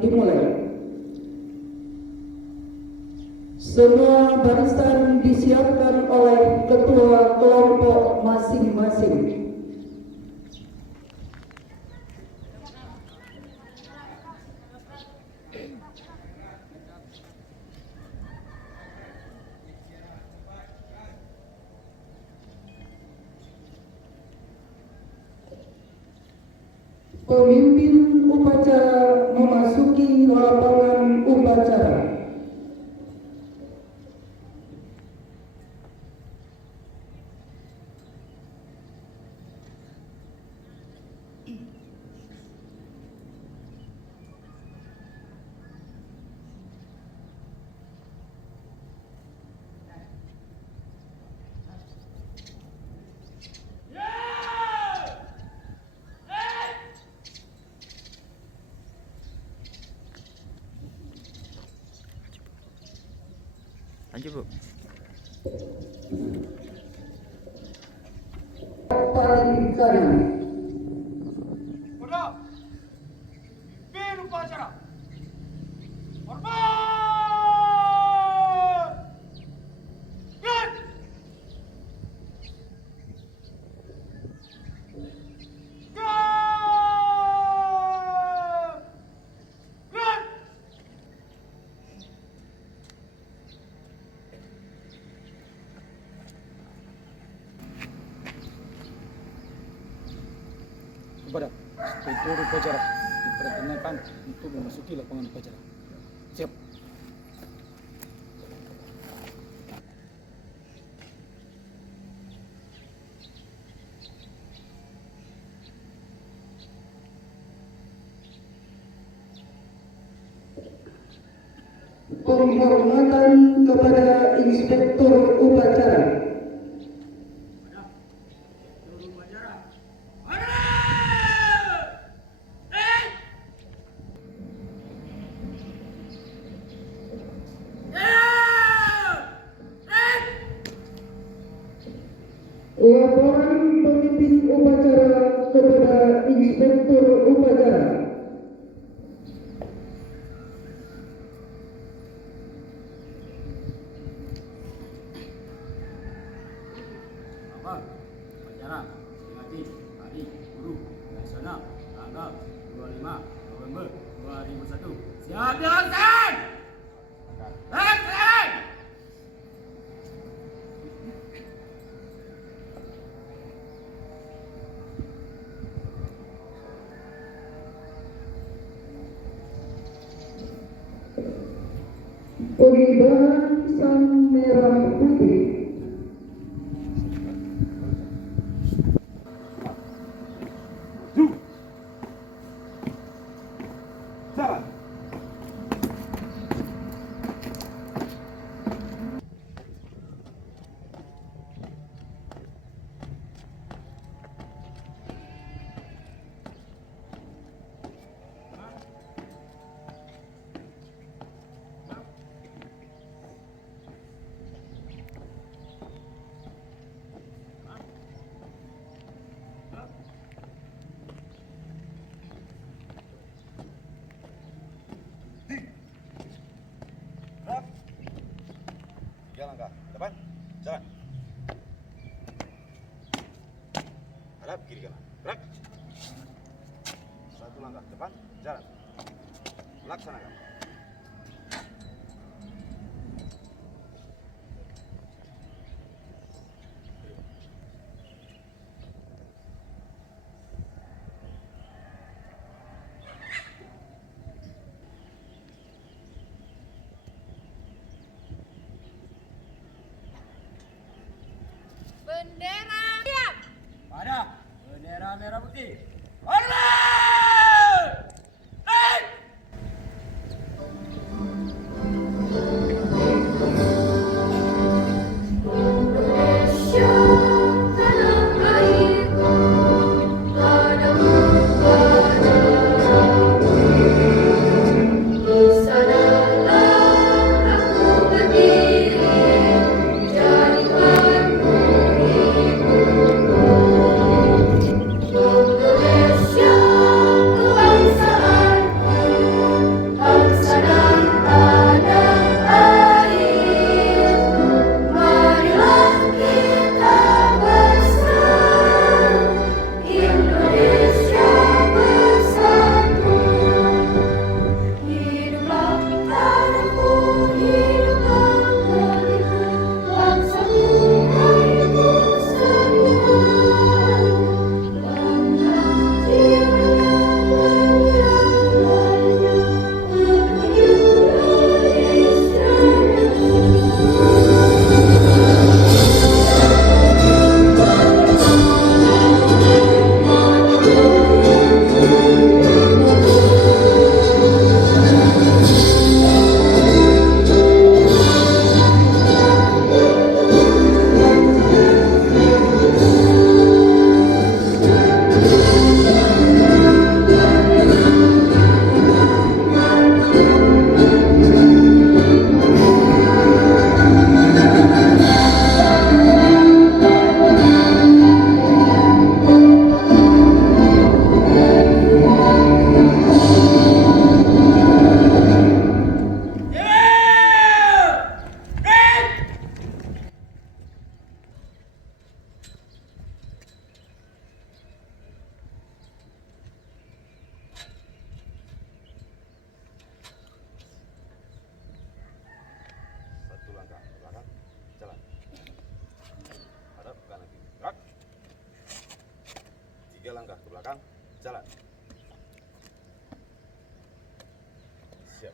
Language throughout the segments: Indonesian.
dimulai. Semua barisan disiapkan oleh ketua kelompok masing-masing. Pemimpin upacara memasuki lapangan upacara. Lanjut, Bu. Paling kanan. Udah. Pimpin upacara. Hormat. Gerak. Gerak. Kepada inspektur upacara diperkenalkan untuk memasuki lapangan upacara. Siap. Penghormatan kepada inspektur upacara. Laporan pemimpin upacara kepada inspektur upacara. Awal upacara peringati Hari Guru Nasional tanggal 25 November 2001. Siap dilaksanakan. Laksanakan. Pengibaran sang merah putih. Jalan. Tiga langkah depan, jalan. Hadap kiri kanan, gerak. Satu langkah depan, jalan. Laksanakan. Bendera siap. Pada bendera merah putih. Hormat.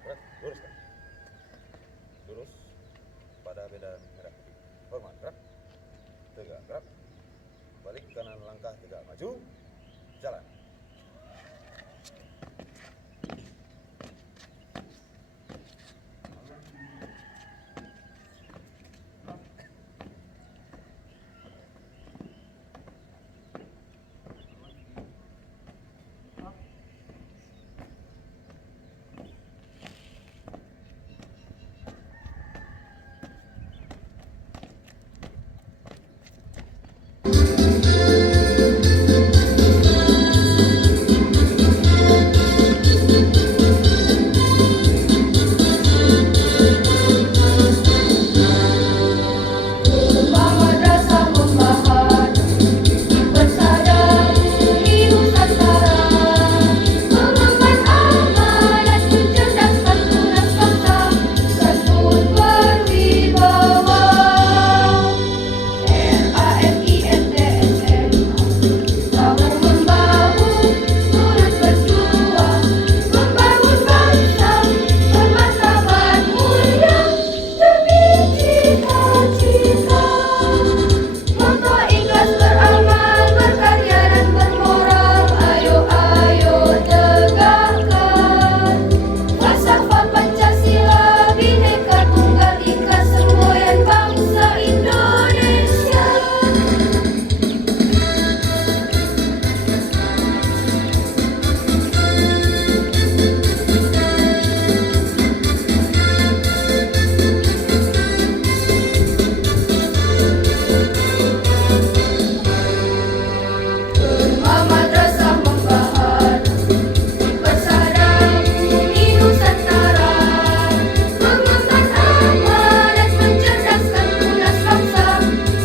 Gerak, luruskan. Lurus pada medan merah putih. Hormat, gerak. Tegak, gerak. Balik kanan langkah tegak, maju. Jalan. Madrasah membahar bersadamu Nusantara, mengemban amanat mencerdaskan tunas bangsa, santun berwibawa. RAMINTSMA bahu membahu turut berjuang membangun bangsa bermartabat mulia demi cita-cita. Moto ikhlas beramal, berkarya dan bermoral, ayo ayo tegakkan falsafah Pancasila, Bhinneka Tunggal Ika, semboyan bangsa Indonesia. Madrasah membahar bersadamu Nusantara, mengemban amanat mencerdaskan tunas bangsa,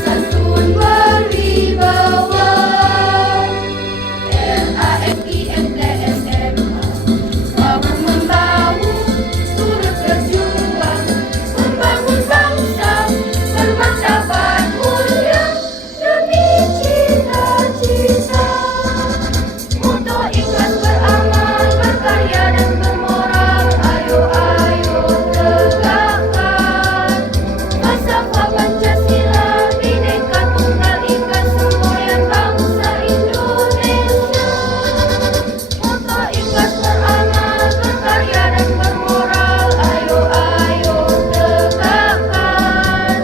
santun berwibawa. RAMINTSMA bahu membahu turut berjuang membangun bangsa bermartabat mulia demi cita-cita. Moto ikhlas beramal, berkarya dan bermoral, ayo ayo tegakkan falsafah Pancasila, Bhinneka Tunggal Ika, semboyan bangsa Indonesia. Moto ikhlas beramal, berkarya dan bermoral, ayo ayo tegakkan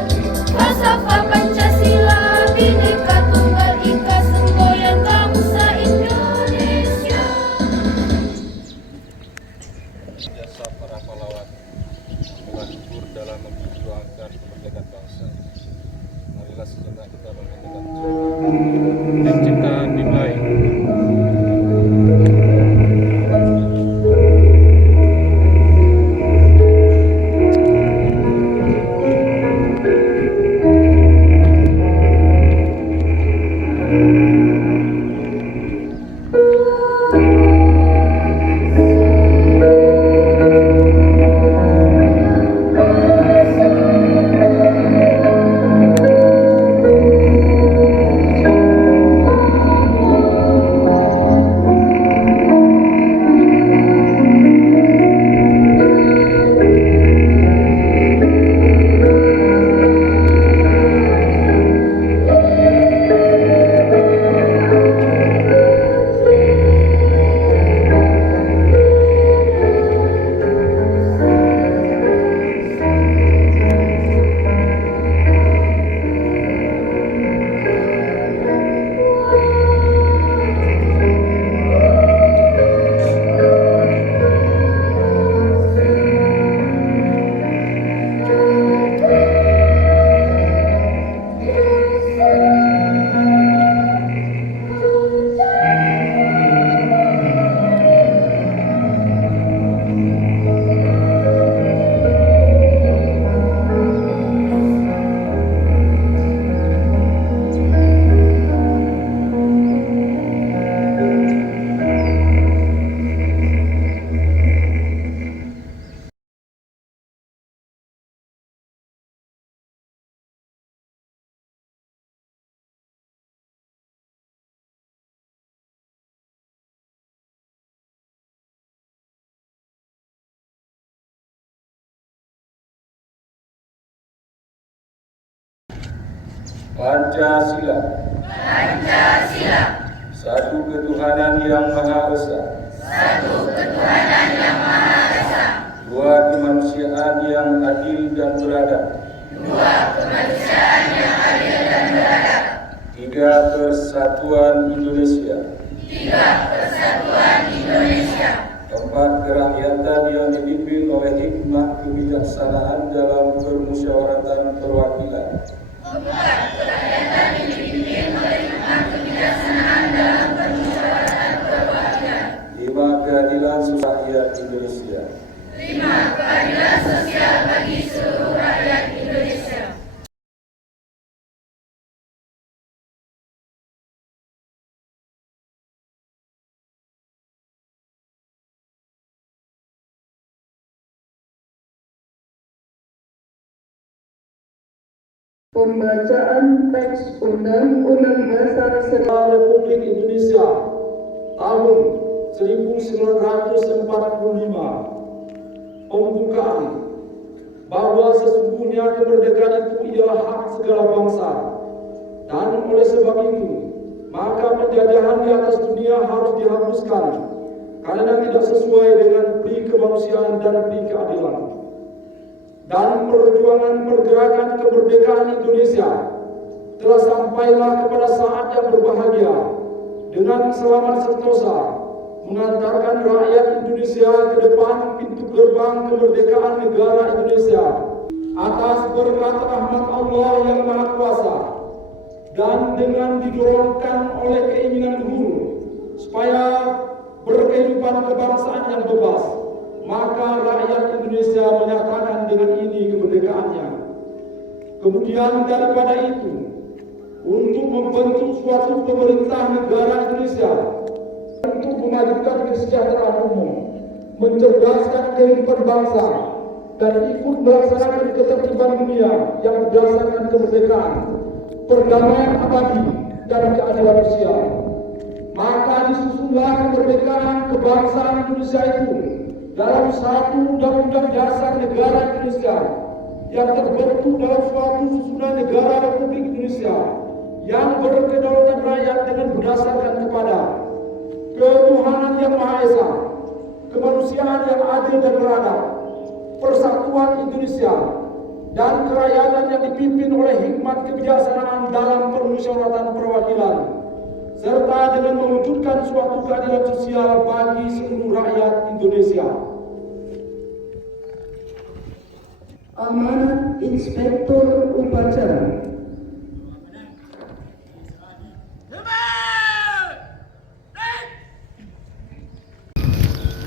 falsafah Pancasila, Bhinneka Tunggal Ika, semboyan bangsa Indonesia. Jasa para pahlawan telah gugur dalam memperjuangkan kemerdekaan bangsa. Marilah sejenak kita menghentikan Penciptaan dimulai. Pancasila. Pancasila. Satu ketuhanan yang Maha Esa. Satu ketuhanan yang Maha Esa. Dua kemanusiaan yang adil dan beradab. Dua kemanusiaan yang adil dan beradab. Tiga persatuan Indonesia. Tiga persatuan Indonesia. Empat kerakyatan yang dipimpin oleh hikmah kebijaksanaan dalam permusyawaratan perwakilan. Empat kerakyatan yang dipimpin oleh hikmah kebijaksanaan dalam permusyawaratan perwakilan. Lima keadilan sosial rakyat Indonesia. Lima keadilan sosial bagi seluruh rakyat Indonesia. Pembacaan teks Undang-Undang Dasar Republik Indonesia tahun 1945. Pembukaan bahwa sesungguhnya kemerdekaan itu ialah hak segala bangsa, dan oleh sebab itu maka penjajahan di atas dunia harus dihapuskan karena tidak sesuai dengan pri kemanusiaan dan pri keadilan. Dan perjuangan pergerakan kemerdekaan Indonesia telah sampailah kepada saat yang berbahagia dengan selamat sentosa mengantarkan rakyat Indonesia ke depan pintu gerbang kemerdekaan negara Indonesia atas berkat rahmat Allah yang Maha Kuasa, dan dengan didorongkan oleh keinginan luhur supaya berkehidupan kebangsaan yang bebas, maka rakyat Indonesia menyatakan dengan ini kemerdekaannya. Kemudian daripada itu, untuk membentuk suatu pemerintah negara Indonesia, untuk memajukan kesejahteraan umum, mencerdaskan kehidupan bangsa, dan ikut melaksanakan ketertiban dunia yang berdasarkan kemerdekaan, perdamaian abadi, dan keadilan sosial. Maka disusunlah kemerdekaan kebangsaan Indonesia itu dalam satu undang-undang dasar negara Indonesia yang terbentuk dalam suatu susunan negara Republik Indonesia yang berkedaulatan rakyat dengan berdasarkan kepada ketuhanan yang Maha Esa, kemanusiaan yang adil dan beradab, persatuan Indonesia, dan kerakyatan yang dipimpin oleh hikmat kebijaksanaan dalam permusyawaratan perwakilan, serta dengan mewujudkan suatu keadilan sosial bagi seluruh rakyat Indonesia. Amanat Inspektur Upacara.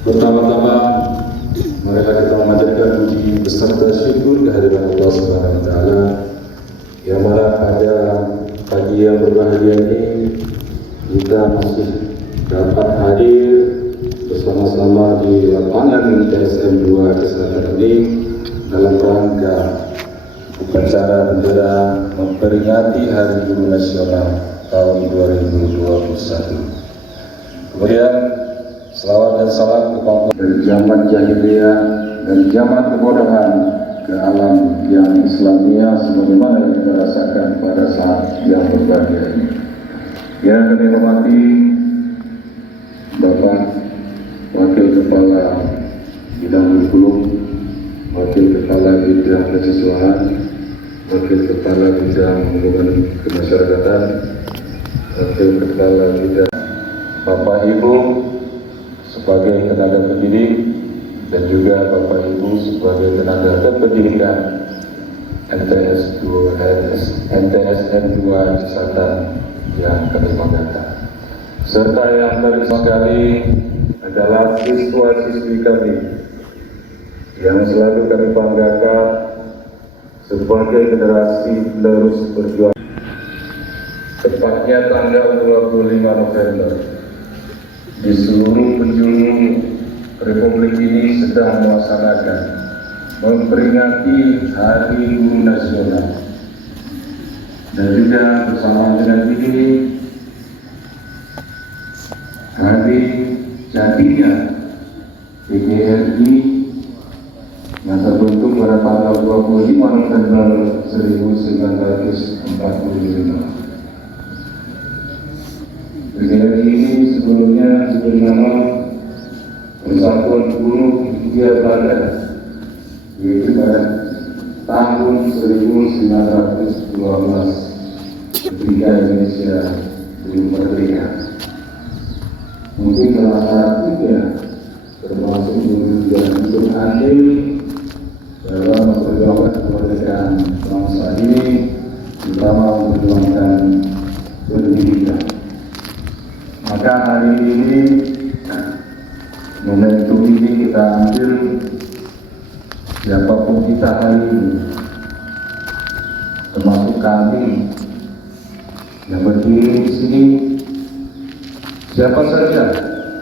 Pertama-tama, marilah kita memanjatkan puji beserta syukur kehadiran Allah Subhanahu wa Ta'ala, yang mana pada pagi yang berbahagia ini kita masih dapat hadir bersama-sama di lapangan TSM 2 Kesehatan ini dalam rangka upacara bendera memperingati Hari Guru Nasional tahun 2021. Kemudian selawat dan salam kepada dari zaman jahiliyah dan zaman kebodohan ke alam yang Islamia sebagaimana yang kita rasakan pada saat yang berbahagia ini. Yang kami hormati Bapak Wakil Kepala Bidang Kurikulum, Wakil Kepala Bidang Kesiswaan, Wakil Kepala Bidang Hubungan Kemasyarakatan, Wakil Kepala Bidang, Bapak Ibu sebagai tenaga pendidik, dan juga Bapak Ibu sebagai tenaga kependidikan NTSN 2 Kesehatan yang kami banggakan, serta yang terima sekali adalah siswa-siswi kami yang selalu kami banggakan sebagai generasi penerus berjuang. Tepatnya tanggal 25 November di seluruh penjuru Republik ini sedang melaksanakan memperingati Hari Guru Nasional, dan juga bersama dengan ini hari jadinya PGRI yang terbentuk pada tanggal 25 November 1945. Kegiatan ini sebelumnya diberi nama Persatuan Buruh Hindia Belanda, yaitu pada tahun 1912 ketika Indonesia belum merdeka. Mungkin salah satunya termasuk juga ikut andil dalam memperjuangkan kemerdekaan bangsa ini, terutama memperjuangkan pendidikan. Maka hari ini momentum ini kita ambil, siapapun kita hari ini, termasuk kami yang berdiri di sini, siapa saja,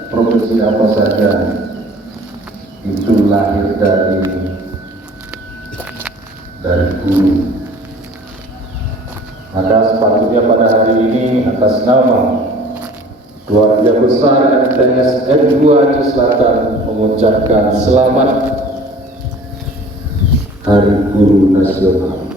profesi apa saja, itu lahir dari guru. Maka sepatutnya pada hari ini atas nama keluarga besar MTS N2 Aceh Selatan mengucapkan selamat Hari Guru Nasional.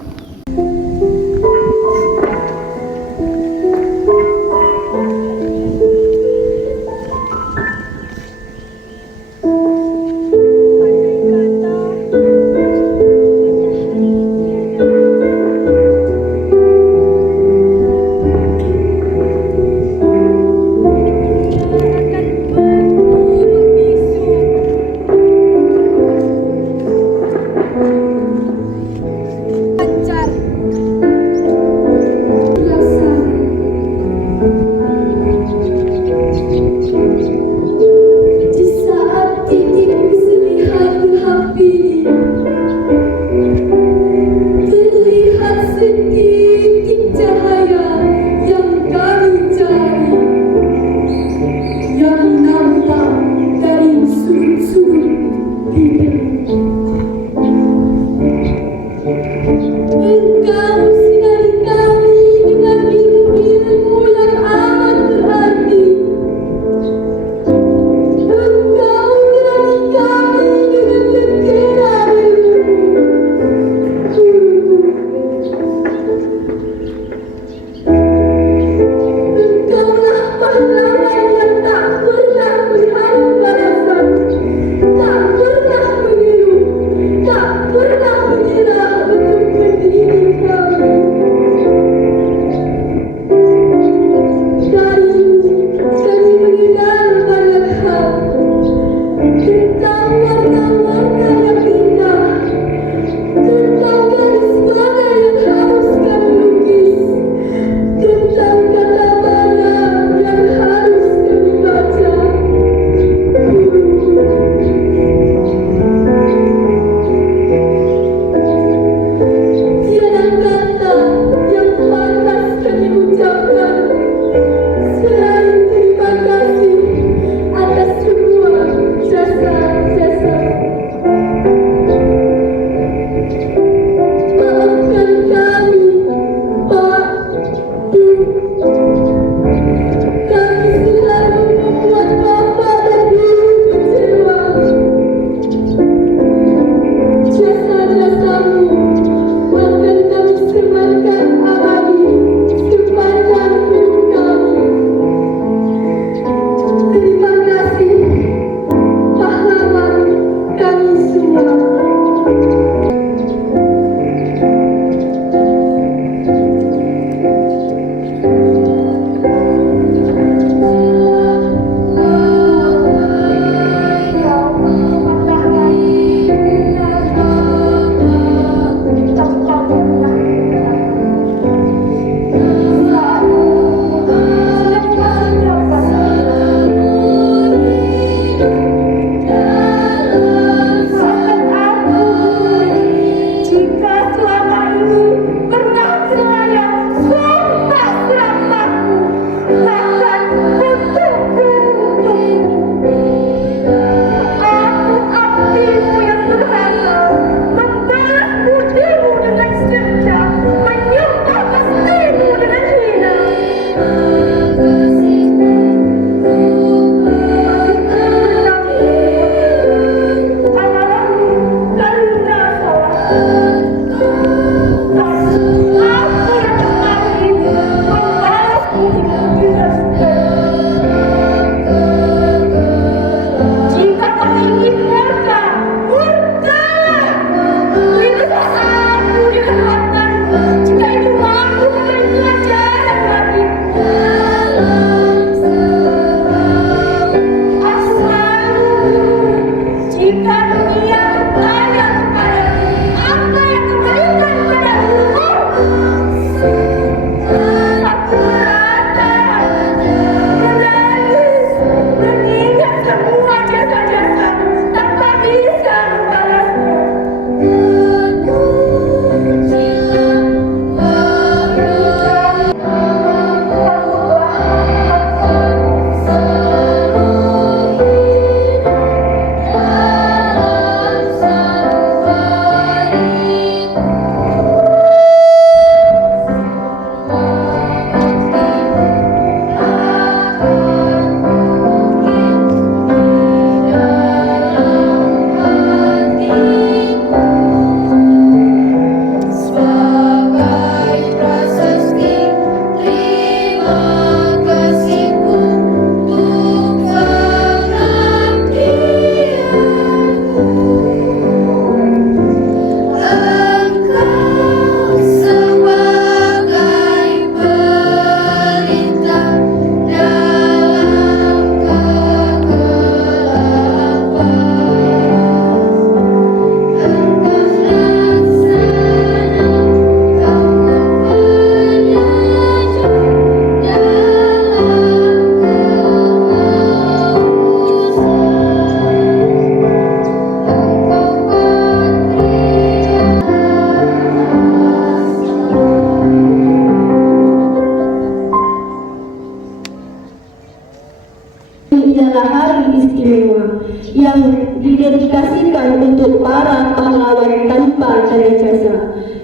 didedikasikan untuk para pahlawan tanpa tanda jasa,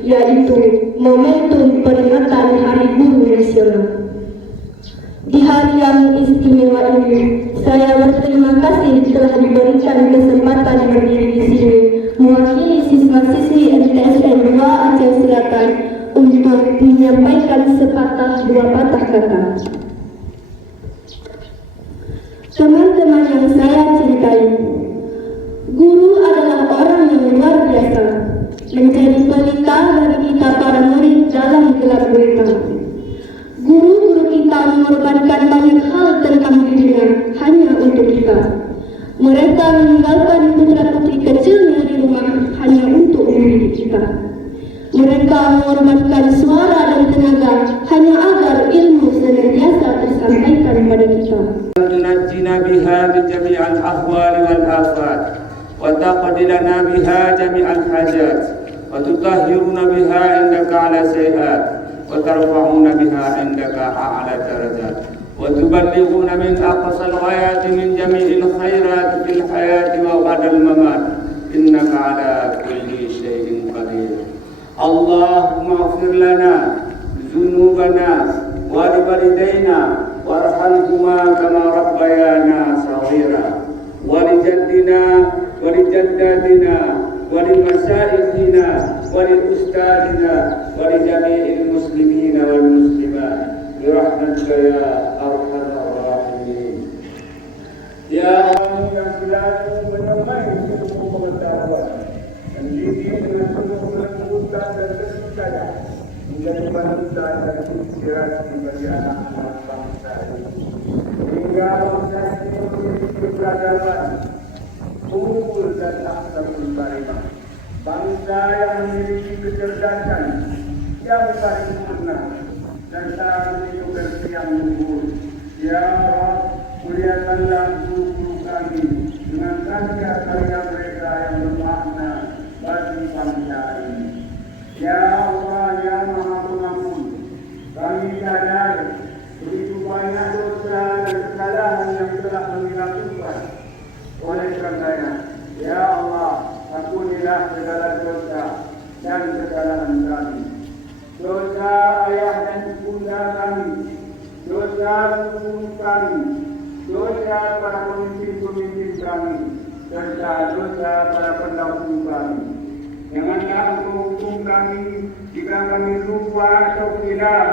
yaitu momentum peringatan Hari Guru Nasional. Di hari yang istimewa ini, saya berterima kasih telah diberikan kesempatan berdiri di sini mewakili siswa-siswi MTSN 2 Aceh Selatan untuk menyampaikan sepatah dua patah kata. Teman-teman yang saya cintai, guru adalah orang yang luar biasa, menjadi pelita bagi kita para murid dalam gelap gulita. Guru-guru kita mengorbankan banyak hal tentang dirinya hanya untuk kita. Mereka meninggalkan putra-putri kecilnya di rumah hanya untuk mendidik kita. Mereka mengorbankan suara dan tenaga hanya agar ilmu senantiasa tersampaikan pada kita. تنجينا بها من جميع الأهوال والآفات وتقضي لنا بها جميع الحاجات وتطهرنا بها عندك على سيئات وترفعنا بها عندك أعلى درجات وتبلغنا من أقصى الغايات من جميع الخيرات في الحياة وبعد الممات إنك على كل شيء قدير. اللهم اغفر لنا ذنوبنا ولوالدينا وارحمهما كما ربيانا صغيرا ولجدنا ولجداتنا ولمشايخنا ولأستاذنا ولجميع المسلمين والمسلمات برحمتك يا أرحم الراحمين. Ya Allah yang selalu menemani ilmu pengetahuan, mendidik dengan penuh kelembutan dan kesucian, menjadi panutan dan inspirasi bagi anak-anak bangsa ini. Hingga bangsa ini memiliki peradaban, unggul dan akhlakul karimah. Bangsa yang memiliki kecerdasan yang paripurna dan selalu edukasi yang unggul. Ya Allah, muliakanlah guru-guru kami dengan karya-karya mereka yang bermakna bagi bangsa ini. Ya Allah, ya Maha Pengampun, kami sadar begitu banyak dosa dan kesalahan yang telah kami lakukan. Oleh karenanya, ya Allah, ampunilah segala dosa dan kesalahan kami. Dosa ayah dan bunda kami, dosa suku kami, dosa para pemimpin-pemimpin kami, serta dosa para pendahulu kami. Janganlah engkau hukum kami jika kami lupa atau hilaf.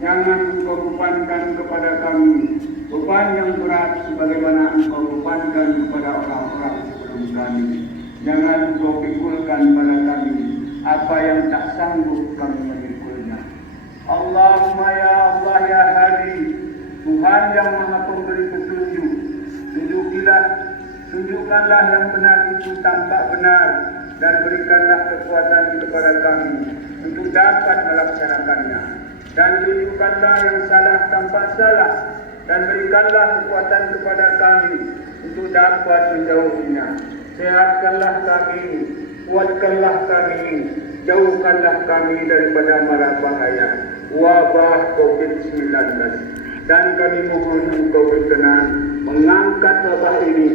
Jangan engkau bebankan kepada kami beban yang berat sebagaimana engkau bebankan kepada orang-orang sebelum kami. Jangan engkau pikulkan pada kami apa yang tak sanggup kami memikulnya. Allahumma ya Allah ya Hadi, Tuhan yang Maha Pemberi petunjuk, tunjukkanlah yang benar itu tampak benar dan berikanlah kekuatan kepada kami untuk dapat melaksanakannya. Dan tunjukkanlah yang salah tampak salah dan berikanlah kekuatan kepada kami untuk dapat menjauhinya. Sehatkanlah kami, kuatkanlah kami, jauhkanlah kami daripada mara bahaya wabah COVID-19. Dan kami mohon engkau berkenan mengangkat wabah ini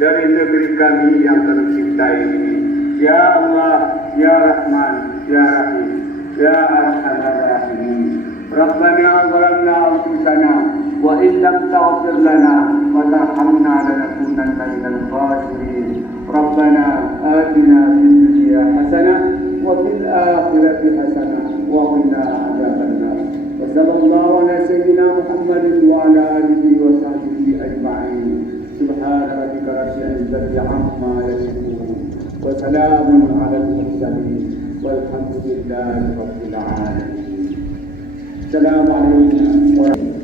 dari negeri kami yang tercintai ini. Ya Allah, Ya Rahman, Ya Rahim, Ya Arhamar Rahimin. Rabbana zalamna anfusana wa in lam taghfir lana wa tarhamna lanakunanna minal khasirin. Rabbana atina fid dunya hasanah wa fil akhirati hasanah wa qina adzabannar. Wa sallallahu ala sayyidina Muhammadin wa ala alihi wa sahbihi ajma'in. Subhana rabbika rabbil izzati amma yasifun. Wa salamun ala al-mursalin. Walhamdulillahi rabbil alamin. Assalamualaikum warahmatullahi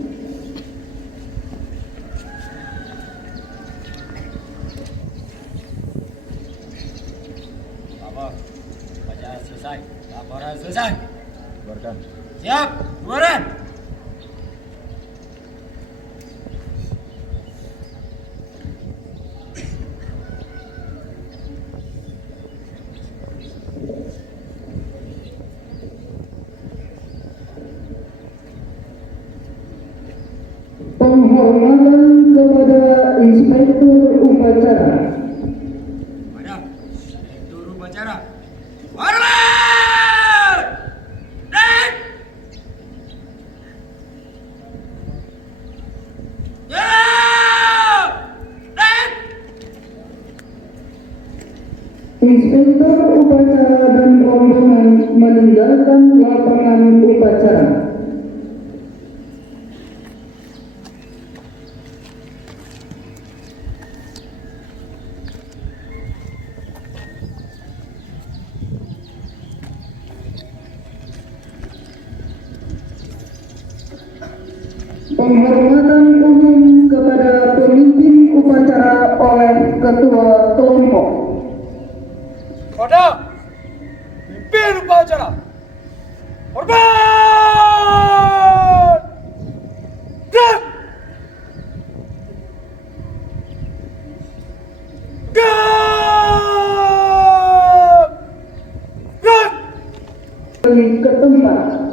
Apa? Bacaan selesai. Laporan selesai. Keluarkan. Siap, keluaran. Penghormatan kepada Inspektur Upacara. upacara. Hormat! Dan ya! Dan Inspektur upacara dan rombongan meninggalkan lapangan upacara. Penghormatan umum kepada pemimpin upacara oleh ketua kelompok. pada pimpin upacara. Hormat! Gerak! Gerak! Gerak! Ke tempat.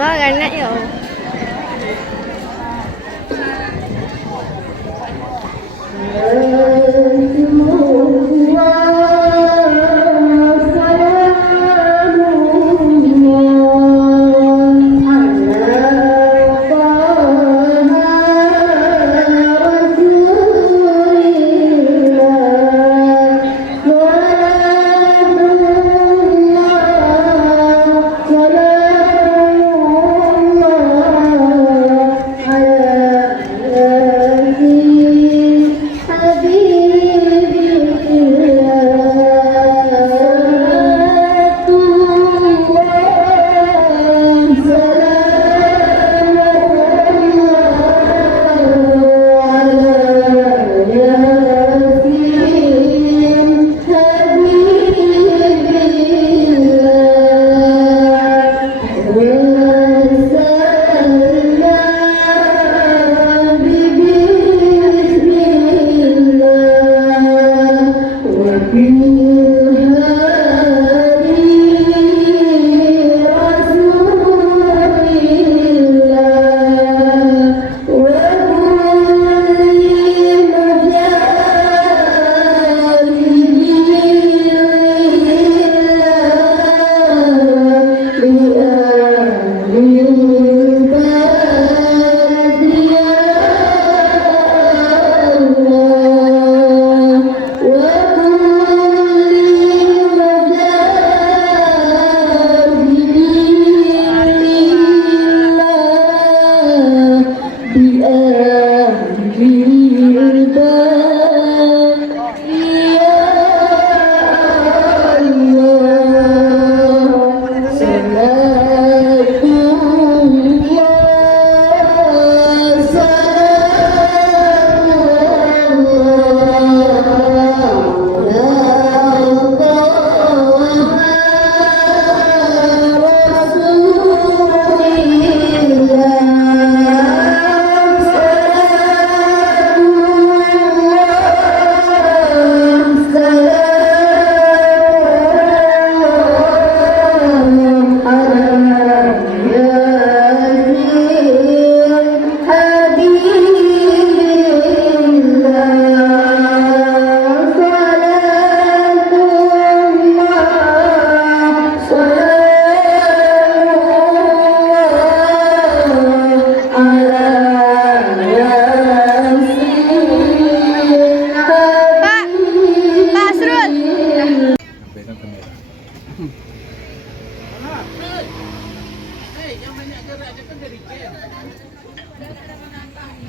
Wah, enak ya. Allah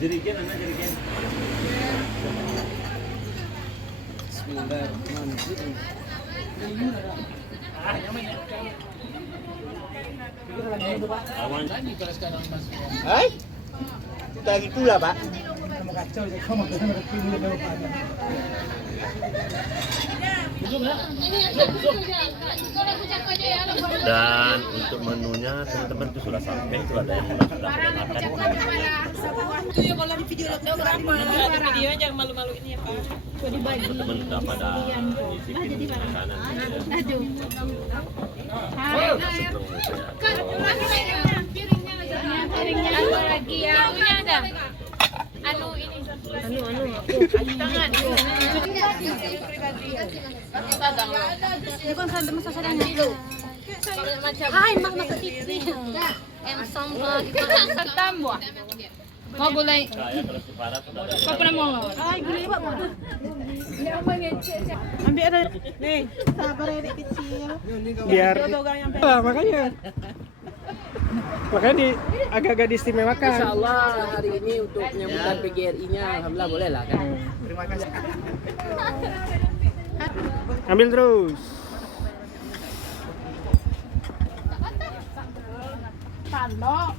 Jerigen mana jerigen? Hai? Kita gitulah, Pak. Kacau je kamu Dan untuk menunya teman-teman itu sudah sampai, itu ada yang sudah makan. Itu ya kalau di video di video jangan malu-malu ini ya Pak. Teman-teman sudah pada isi makanan. Aduh. Piringnya lagi ya. Ini ada. Anu ini. Anu. Tangan. Bukan saya masa sadanya. Macam. Hai, masa TV. Sambal itu tambah. Mau gulai. Kau pernah mau? Ay, gulai Pak. Ambil ada. Nih, sabar adik kecil. Biar makanya agak-agak diistimewakan. Insya Allah hari ini untuk menyambutkan PGRI-nya, alhamdulillah boleh lah kan. Terima kasih. Ambil terus. Tandok.